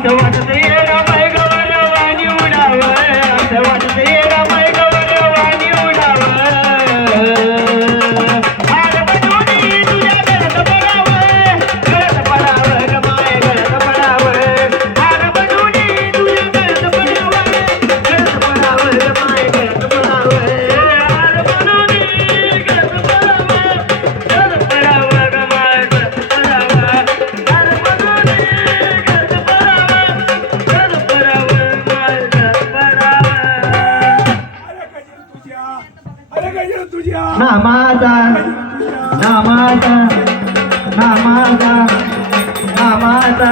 असं वाटतंय रमाय गौरवानी उडावं असं वाटतंय रमाय गौरवानी उडावं हार बनवून तुझ्या गळ्यात पडावं रमाय गळ्यात पडावं हार बनवून तुझ्या गळ्यात पडावं रमाय गळ्यात पडावं हार बनवून गळ्यात पडावं रमाय गळ्यात पडावं हार बनवून गळ्यात पडावं तुझ्या नामाचा नामाचा नामाचा नामाचा